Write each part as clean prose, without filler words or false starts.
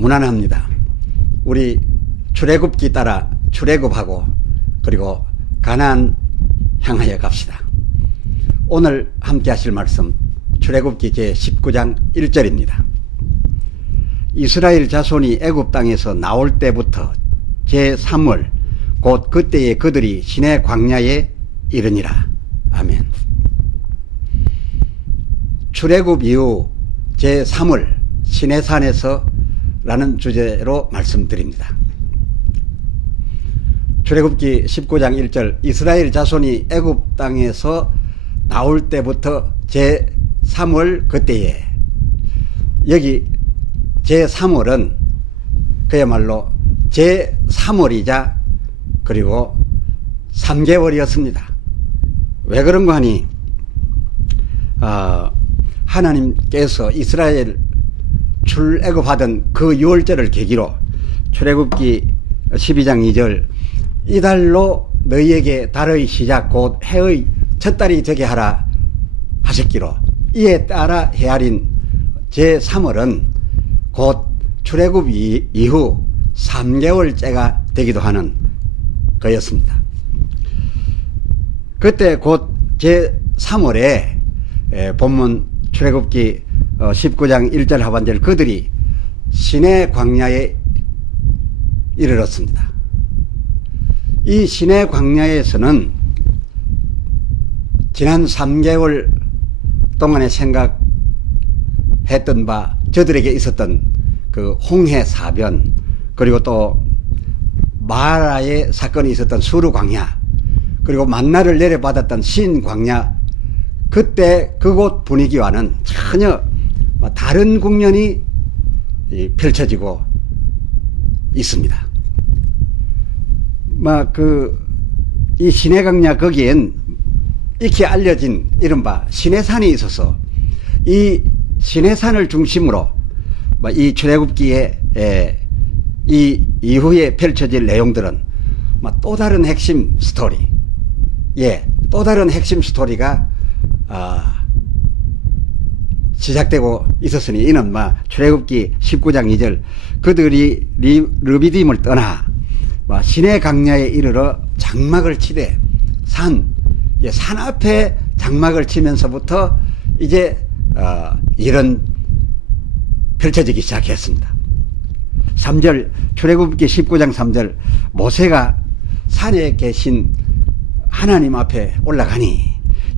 무난합니다. 우리 출애굽기 따라 출애굽하고 그리고 가나안 향하여 갑시다. 오늘 함께 하실 말씀 출애굽기 제19장 1절입니다. 이스라엘 자손이 애굽 땅에서 나올 때부터 제3월 곧 그때에 그들이 시내 광야에 이르니라. 아멘. 출애굽 이후 제3월 시내산에서 라는 주제로 말씀드립니다. 출애굽기 19장 1절 이스라엘 자손이 애굽 땅에서 나올 때부터 제3월 그때에, 여기 제3월은 그야말로 제3월이자 그리고 3개월이었습니다. 왜 그런가 하니 하나님께서 이스라엘 출애굽하던 그 6월절을 계기로 출애굽기 12장 2절 이달로 너희에게 달의 시작 곧 해의 첫 달이 되게 하라 하셨기로, 이에 따라 헤아린 제3월은 곧 출애굽 이후 3개월째가 되기도 하는 거였습니다. 그때 곧 제3월에 본문 출애굽기 19장 1절 하반절 그들이 시내 광야에 이르렀습니다. 이 시내 광야에서는 지난 3개월 동안에 생각했던 바 저들에게 있었던 그 홍해 사변, 그리고 또 마라의 사건이 있었던 수르 광야, 그리고 만나를 내려받았던 신 광야, 그때 그곳 분위기와는 전혀 다른 국면이 펼쳐지고 있습니다. 이 시내광야 거기엔 익히 알려진 이른바 시내산이 있어서 이 시내산을 중심으로 이 출애굽기에 이 이후에 펼쳐질 내용들은 또 다른 핵심 스토리, 또 다른 핵심 스토리가 시작되고 있었으니 이는 출애굽기 19장 2절 그들이 르비딤을 떠나 시내 광야에 이르러 장막을 치되 산 앞에 장막을 치면서부터 이제 일은 펼쳐지기 시작했습니다. 3절 출애굽기 19장 3절 모세가 산에 계신 하나님 앞에 올라가니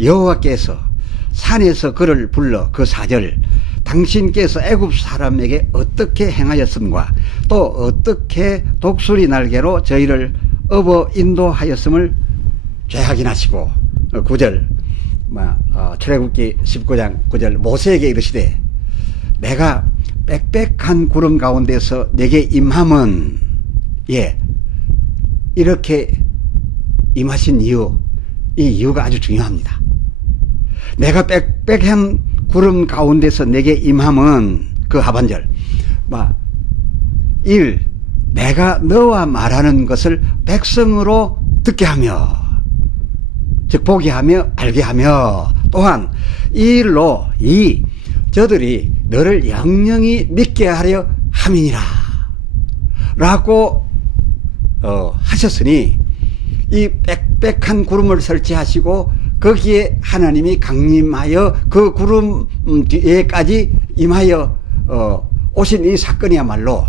여호와께서 산에서 그를 불러 그 4절 당신께서 애굽 사람에게 어떻게 행하였음과 또 어떻게 독수리 날개로 저희를 업어 인도하였음을 되확인하시고 9절 출애굽기 19장 9절 모세에게 이르시되 내가 빽빽한 구름 가운데서 내게 임함은, 이렇게 임하신 이유, 이 이유가 아주 중요합니다. 내가 빽빽한 구름 가운데서 내게 임함은 그 하반절 1. 내가 너와 말하는 것을 백성으로 듣게 하며, 즉 보게 하며 알게 하며, 또한 이 일로 저들이 너를 영영히 믿게 하려 함이니라 라고 하셨으니, 이 빽빽한 구름을 설치하시고 거기에 하나님이 강림하여 그 구름 뒤에까지 임하여 오신 이 사건이야말로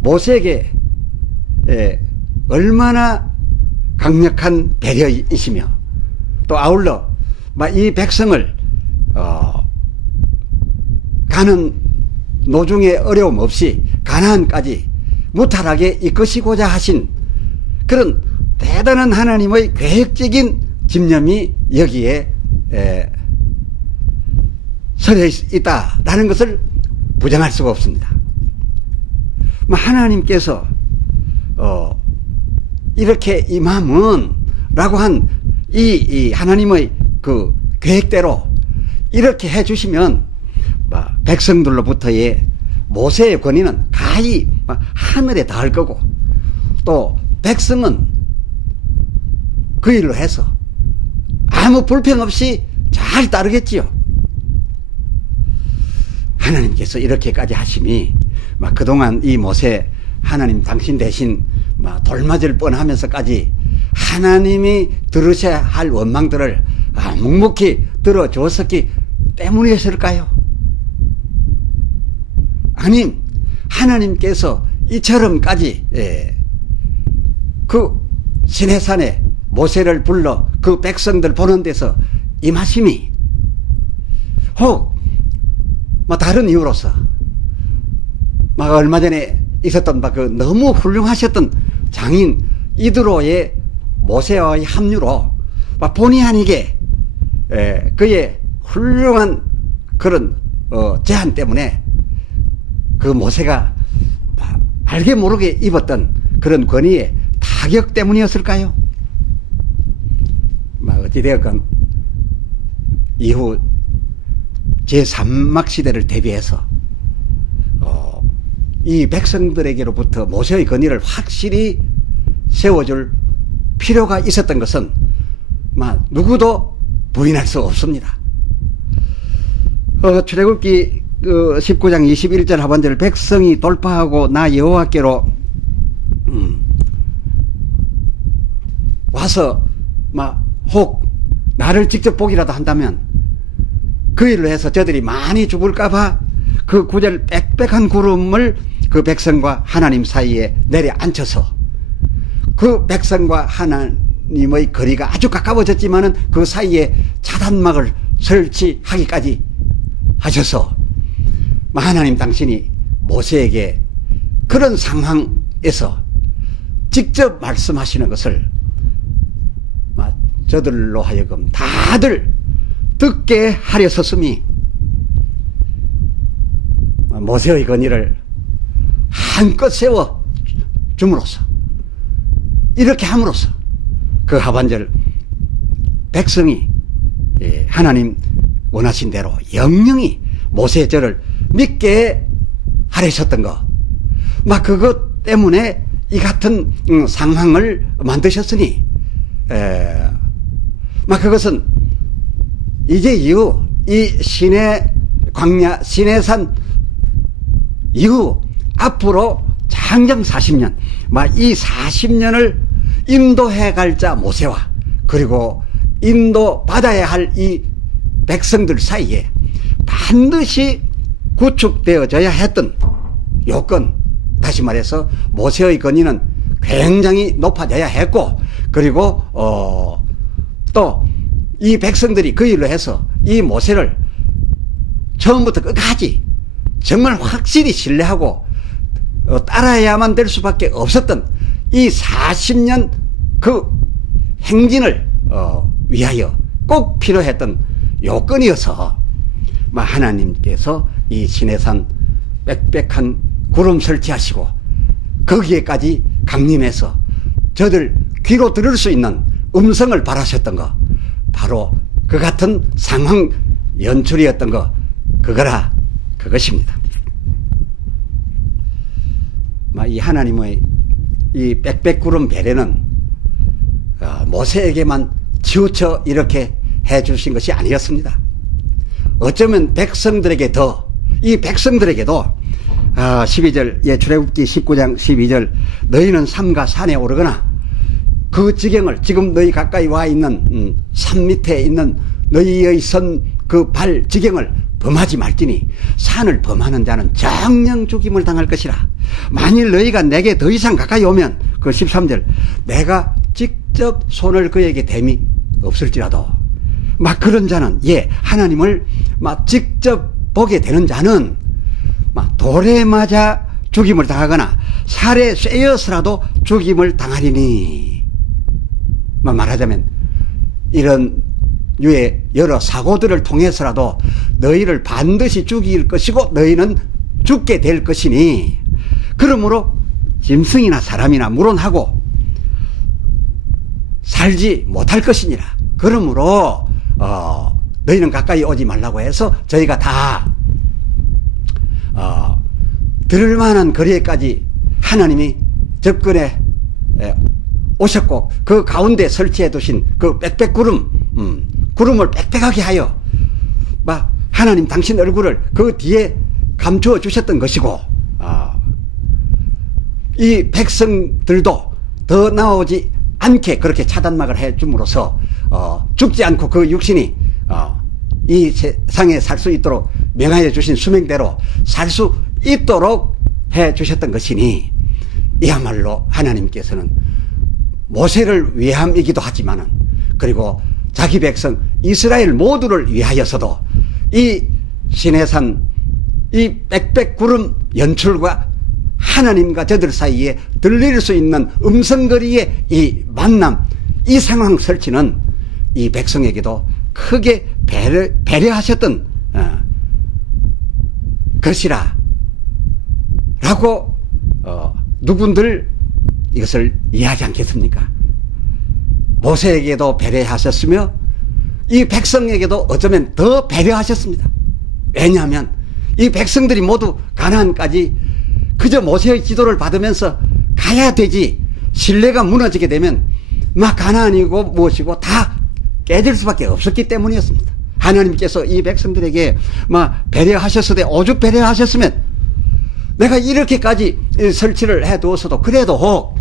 모세에게 얼마나 강력한 배려이시며, 또 아울러 이 백성을 가는 노중에 어려움 없이 가나안까지 무탈하게 이끄시고자 하신 그런 대단한 하나님의 계획적인 집념이 여기에 서려 있다라는 것을 부정할 수가 없습니다. 하나님께서 이렇게 임함은 라고 한 이 하나님의 그 계획대로 이렇게 해주시면 백성들로부터의 모세의 권위는 가히 하늘에 닿을 거고, 또 백성은 그 일로 해서 아무 불평 없이 잘 따르겠지요. 하나님께서 이렇게까지 하심이 막 그동안 이 모세 하나님 당신 대신 막 돌맞을 뻔하면서까지 하나님이 들으셔야 할 원망들을 묵묵히 들어주었었기 때문이었을까요? 아님 하나님께서 이처럼까지 그 시내산에 모세를 불러 그 백성들 보는 데서 임하심이 혹 다른 이유로서 얼마 전에 있었던 그 너무 훌륭하셨던 장인 이드로의 모세와의 합류로 본의 아니게 그의 훌륭한 그런 제안 때문에 그 모세가 알게 모르게 입었던 그런 권위의 타격 때문이었을까요? 어찌되었건 이후 제3막 시대를 대비해서 이 백성들에게로부터 모세의 권위를 확실히 세워줄 필요가 있었던 것은 누구도 부인할 수 없습니다. 출애굽기 19장 21절 하반절 백성이 돌파하고 나 여호와께로 와서 혹 나를 직접 보기라도 한다면 그 일로 해서 저들이 많이 죽을까봐 그 구절 빽빽한 구름을 그 백성과 하나님 사이에 내려앉혀서 그 백성과 하나님의 거리가 아주 가까워졌지만은 그 사이에 차단막을 설치하기까지 하셔서 하나님 당신이 모세에게 그런 상황에서 직접 말씀하시는 것을 저들로 하여금 다들 듣게 하려섰음이 모세의 권위를 한껏 세워 줌으로써 이렇게 함으로써 그 하반절 백성이 하나님 원하신 대로 영영이 모세의 절을 믿게 하려셨던 것 그것 때문에 이 같은 상황을 만드셨으니 그것은 이제 이후 이 시내 광야 시내산 이후 앞으로 장정 40년 이 40년을 인도해 갈 자 모세와 그리고 인도 받아야 할 이 백성들 사이에 반드시 구축되어져야 했던 요건, 다시 말해서 모세의 권위는 굉장히 높아져야 했고 그리고 또 이 백성들이 그 일로 해서 이 모세를 처음부터 끝까지 정말 확실히 신뢰하고 따라야만 될 수밖에 없었던 이 40년 그 행진을 위하여 꼭 필요했던 요건이어서 하나님께서 이 시내산 빽빽한 구름 설치하시고 거기에까지 강림해서 저들 귀로 들을 수 있는 음성을 바라셨던 거 바로 그 같은 상황 연출이었던 거 그것입니다. 이 하나님의 이 빽빽구름 배려는 모세에게만 치우쳐 이렇게 해주신 것이 아니었습니다. 어쩌면 백성들에게 이 백성들에게도 12절 출애굽기 19장 12절 너희는 삼가 산에 오르거나 그 지경을 지금 너희 가까이 와 있는 산 밑에 있는 너희의 선 그 발 지경을 범하지 말지니 산을 범하는 자는 정령 죽임을 당할 것이라. 만일 너희가 내게 더 이상 가까이 오면 그 13절 내가 직접 손을 그에게 댐이 없을지라도 그런 자는 하나님을 직접 보게 되는 자는 돌에 맞아 죽임을 당하거나 살에 쇠여서라도 죽임을 당하리니. 말하자면 이런 유의 여러 사고들을 통해서라도 너희를 반드시 죽일 것이고 너희는 죽게 될 것이니 그러므로 짐승이나 사람이나 물론하고 살지 못할 것이니라. 그러므로 너희는 가까이 오지 말라고 해서 저희가 다 들을 만한 거리에까지 하나님이 접근해 오셨고 그 가운데 설치해 두신 그 빽빽구름 구름을 빽빽하게 하여 하나님 당신 얼굴을 그 뒤에 감추어 주셨던 것이고 이 백성들도 더 나오지 않게 그렇게 차단막을 해 줌으로써 죽지 않고 그 육신이 이 세상에 살 수 있도록 명하여 주신 수명대로 살 수 있도록 해 주셨던 것이니, 이야말로 하나님께서는 모세를 위함이기도 하지만은, 그리고 자기 백성 이스라엘 모두를 위하여서도 이 시내산 이 빽빽구름 연출과 하나님과 저들 사이에 들릴 수 있는 음성거리의 이 만남, 이 상황 설치는 이 백성에게도 크게 배려하셨던 것이라 라고 누군들 이것을 이해하지 않겠습니까? 모세에게도 배려하셨으며 이 백성에게도 어쩌면 더 배려하셨습니다. 왜냐하면 이 백성들이 모두 가나안까지 그저 모세의 지도를 받으면서 가야 되지, 신뢰가 무너지게 되면 막 가나안이고 무엇이고 다 깨질 수밖에 없었기 때문이었습니다. 하나님께서 이 백성들에게 막 배려하셨으되, 오죽 배려하셨으면 내가 이렇게까지 설치를 해두었어도 그래도 혹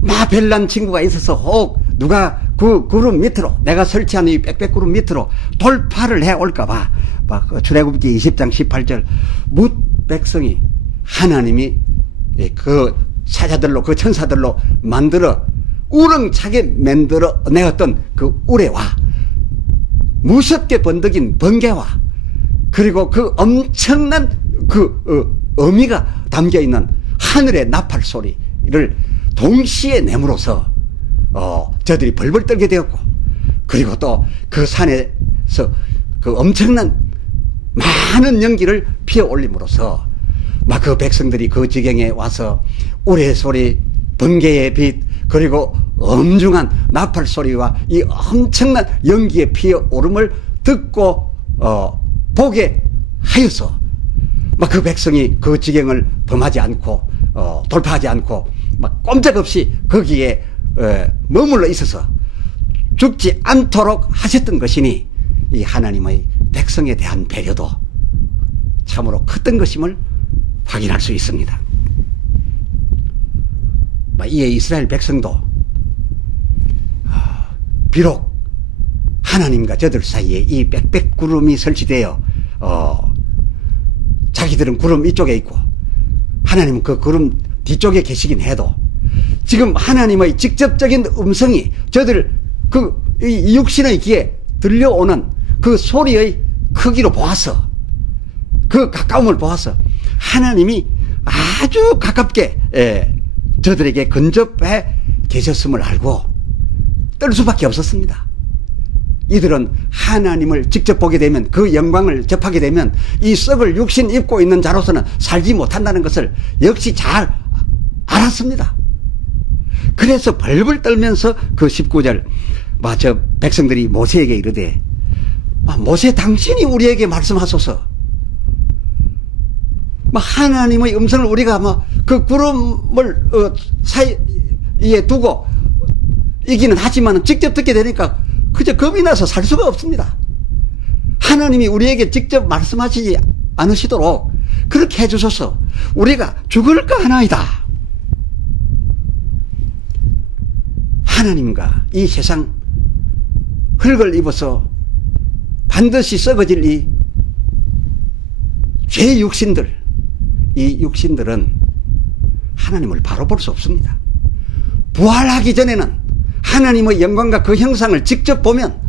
막 별난 친구가 있어서 혹 누가 그 구름 밑으로, 내가 설치한 이 빽빽구름 밑으로 돌파를 해올까봐 막 출애굽기 20장 18절 뭇 백성이 하나님이 그 사자들로, 그 천사들로 만들어 우렁차게 만들어 내었던 그 우레와 무섭게 번득인 번개와 그리고 그 엄청난 그 의미가 담겨있는 하늘의 나팔 소리를 동시에 내므로써 저들이 벌벌 떨게 되었고, 그리고 또 그 산에서 그 엄청난 많은 연기를 피어 올림으로써 막 그 백성들이 그 지경에 와서 우레 소리, 번개의 빛, 그리고 엄중한 나팔 소리와 이 엄청난 연기의 피어 오름을 듣고 보게 하여서 막 그 백성이 그 지경을 범하지 않고 돌파하지 않고 막 꼼짝없이 거기에 머물러 있어서 죽지 않도록 하셨던 것이니, 이 하나님의 백성에 대한 배려도 참으로 컸던 것임을 확인할 수 있습니다. 이에 이스라엘 백성도 비록 하나님과 저들 사이에 이 빽빽구름이 설치되어 자기들은 구름 이쪽에 있고 하나님은 그 구름 뒤쪽에 계시긴 해도, 지금 하나님의 직접적인 음성이 저들 이 육신의 귀에 들려오는 그 소리의 크기로 보아서, 그 가까움을 보아서 하나님이 아주 가깝게 저들에게 근접해 계셨음을 알고 떨 수밖에 없었습니다. 이들은 하나님을 직접 보게 되면, 그 영광을 접하게 되면 이 썩을 육신 입고 있는 자로서는 살지 못한다는 것을 역시 잘 알았습니다. 그래서 벌벌 떨면서 그 19절 저 백성들이 모세에게 이르되, 모세 당신이 우리에게 말씀하소서. 하나님의 음성을 우리가 그 구름을 사이에 두고 이기는 하지만 직접 듣게 되니까 그저 겁이 나서 살 수가 없습니다. 하나님이 우리에게 직접 말씀하시지 않으시도록 그렇게 해주소서. 우리가 죽을까 하나이다. 하나님과 이 세상 흙을 입어서 반드시 썩어질 이 죄의 육신들, 이 육신들은 하나님을 바로 볼 수 없습니다. 부활하기 전에는 하나님의 영광과 그 형상을 직접 보면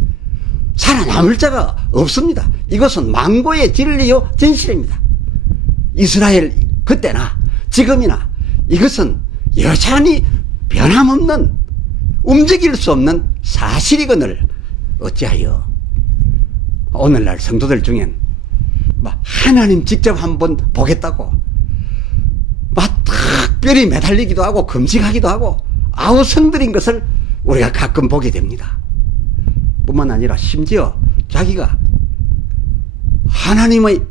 살아남을 자가 없습니다. 이것은 만고의 진리요 진실입니다. 이스라엘 그때나 지금이나 이것은 여전히 변함없는, 움직일 수 없는 사실이거늘 어찌하여 오늘날 성도들 중엔 하나님 직접 한번 보겠다고 특별히 매달리기도 하고 금식하기도 하고 아우성들인 것을 우리가 가끔 보게 됩니다. 뿐만 아니라 심지어 자기가 하나님의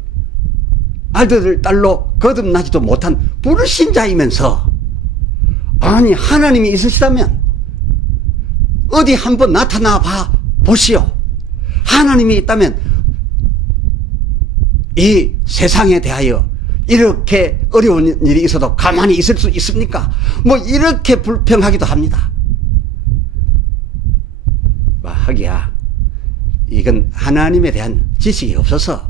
아들, 딸로 거듭나지도 못한 불신자이면서, 아니 하나님이 있으시다면 어디 한번 나타나 봐 보시오. 하나님이 있다면 이 세상에 대하여 이렇게 어려운 일이 있어도 가만히 있을 수 있습니까? 뭐 이렇게 불평하기도 합니다. 하기야 이건 하나님에 대한 지식이 없어서,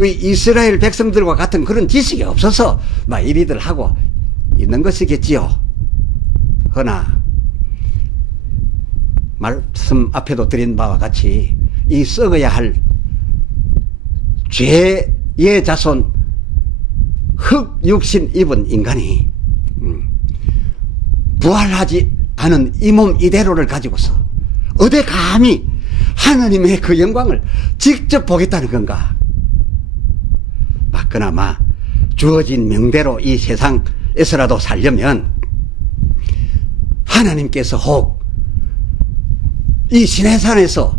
이스라엘 백성들과 같은 그런 지식이 없어서 막 이리들 하고 있는 것이겠지요. 허나 말씀 앞에도 드린 바와 같이 이 썩어야 할 죄의 자손, 흙 육신 입은 인간이 부활하지 않은 이 몸 이대로를 가지고서 어디 감히 하나님의 그 영광을 직접 보겠다는 건가? 그나마 주어진 명대로 이 세상에서라도 살려면 하나님께서 혹 이 시내산에서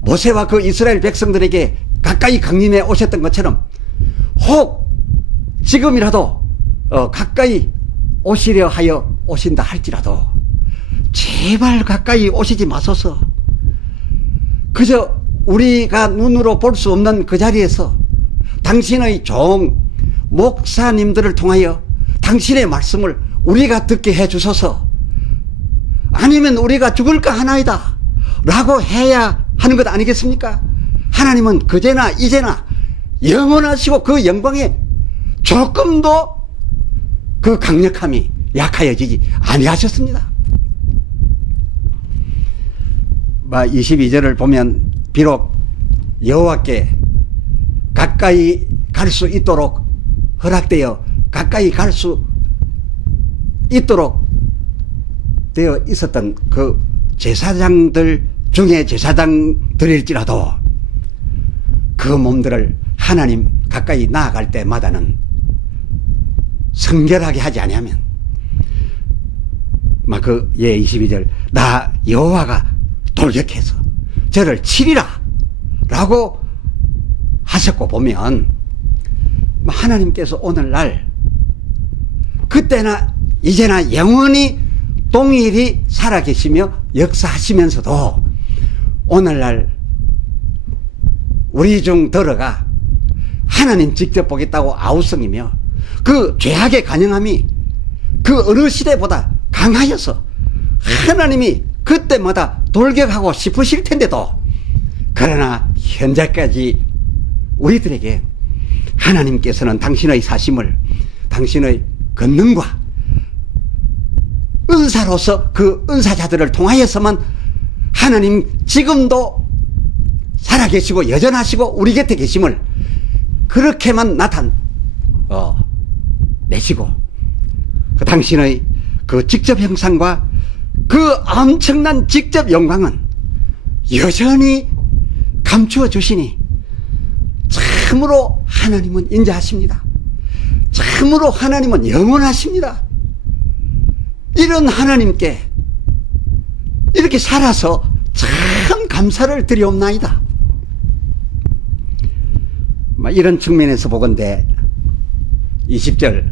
모세와 그 이스라엘 백성들에게 가까이 강림해 오셨던 것처럼 혹 지금이라도 가까이 오시려 하여 오신다 할지라도 제발 가까이 오시지 마소서. 그저 우리가 눈으로 볼 수 없는 그 자리에서 당신의 종 목사님들을 통하여 당신의 말씀을 우리가 듣게 해 주소서. 아니면 우리가 죽을까 하나이다 라고 해야 하는 것 아니겠습니까? 하나님은 그제나 이제나 영원하시고 그 영광에 조금도 그 강력함이 약하여지지 아니하셨습니다. 22절을 보면 비록 여호와께 가까이 갈 수 있도록 허락되어 가까이 갈 수 있도록 되어 있었던 그 제사장들 중에 제사장들일지라도 그 몸들을 하나님 가까이 나아갈 때마다는 성결하게 하지 아니하면 그 22절 나 여호와가 돌격해서 저를 치리라 라고 하셨고 보면 하나님께서 오늘날 그때나 이제나 영원히 동일히 살아계시며 역사하시면서도 오늘날 우리 중 들어가 하나님 직접 보겠다고 아우성이며 그 죄악의 간영함이 그 어느 시대보다 강하여서 하나님이 그때마다 돌격하고 싶으실 텐데도 그러나 현재까지 우리들에게 하나님께서는 당신의 사심을 당신의 권능과 은사로서 그 은사자들을 통하여서만 하나님 지금도 살아계시고 여전하시고 우리 곁에 계심을 그렇게만 나타내시고 그 당신의 그 직접 형상과 그 엄청난 직접 영광은 여전히 감추어 주시니 참으로 하나님은 인자하십니다. 참으로 하나님은 영원하십니다. 이런 하나님께 이렇게 살아서 참 감사를 드리옵나이다. 이런 측면에서 보건대 20절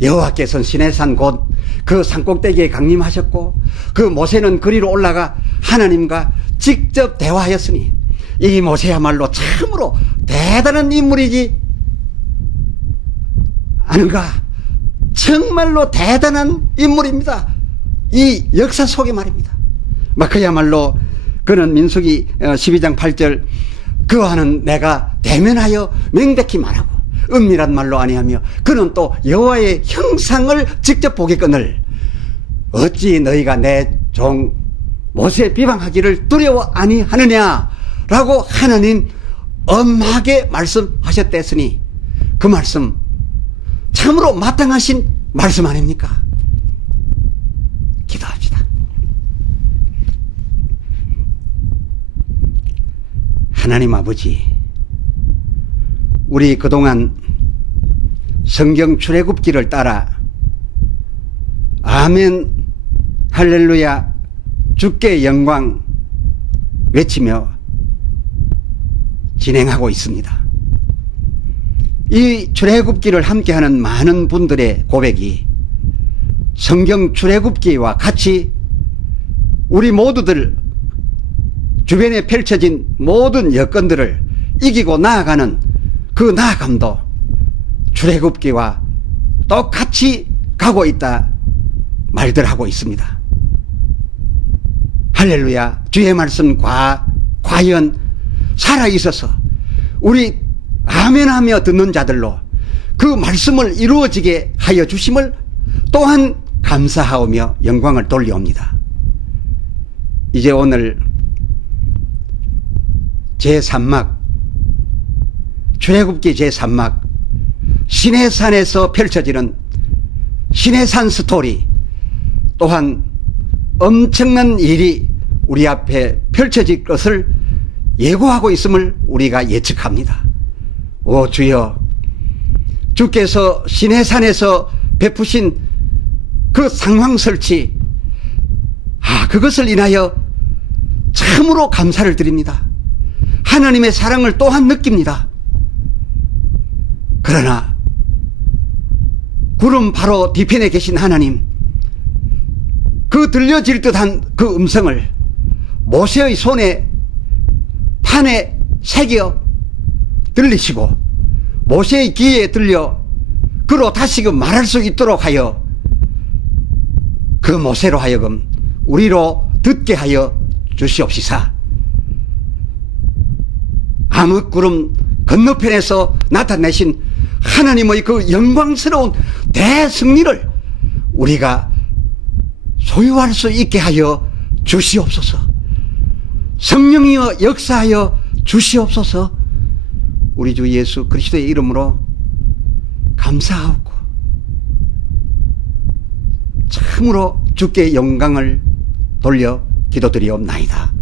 여호와께서는 시내산 곧 그 산꼭대기에 강림하셨고 그 모세는 그리로 올라가 하나님과 직접 대화하였으니 이 모세야말로 참으로 대단한 인물이지 않은가? 정말로 대단한 인물입니다. 이 역사 속에 말입니다. 그야말로 그는 민수기 12장 8절 그와는 내가 대면하여 명백히 말하고 은밀한 말로 아니하며 그는 또 여호와의 형상을 직접 보겠거늘 어찌 너희가 내 종 모세 비방하기를 두려워 아니하느냐 라고 하나님 엄하게 말씀하셨댔으니 그 말씀 참으로 마땅하신 말씀 아닙니까? 기도합시다. 하나님 아버지, 우리 그동안 성경 출애굽기를 따라 아멘 할렐루야 주께 영광 외치며 진행하고 있습니다. 이 출애굽기를 함께하는 많은 분들의 고백이 성경 출애굽기와 같이 우리 모두들 주변에 펼쳐진 모든 여건들을 이기고 나아가는 그 나아감도 출애굽기와 똑같이 가고 있다 말들 하고 있습니다. 할렐루야. 주의 말씀 과연 살아있어서 우리 아멘하며 듣는 자들로 그 말씀을 이루어지게 하여 주심을 또한 감사하오며 영광을 돌려옵니다. 이제 오늘 제3막 출애굽기 제3막 시내산에서 펼쳐지는 시내산 스토리, 또한 엄청난 일이 우리 앞에 펼쳐질 것을 예고하고 있음을 우리가 예측합니다. 오 주여, 주께서 시내산에서 베푸신 그 상황 설치, 그것을 인하여 참으로 감사를 드립니다. 하나님의 사랑을 또한 느낍니다. 그러나 구름 바로 뒤편에 계신 하나님, 그 들려질 듯한 그 음성을 모세의 손에 판에 새겨 들리시고 모세의 귀에 들려 그로 다시금 말할 수 있도록 하여 그 모세로 하여금 우리로 듣게 하여 주시옵시사. 암흑구름 건너편에서 나타내신 하나님의 그 영광스러운 대승리를 우리가 소유할 수 있게 하여 주시옵소서. 성령이여 역사하여 주시옵소서. 우리 주 예수 그리스도의 이름으로 감사하고 참으로 주께 영광을 돌려 기도드리옵나이다.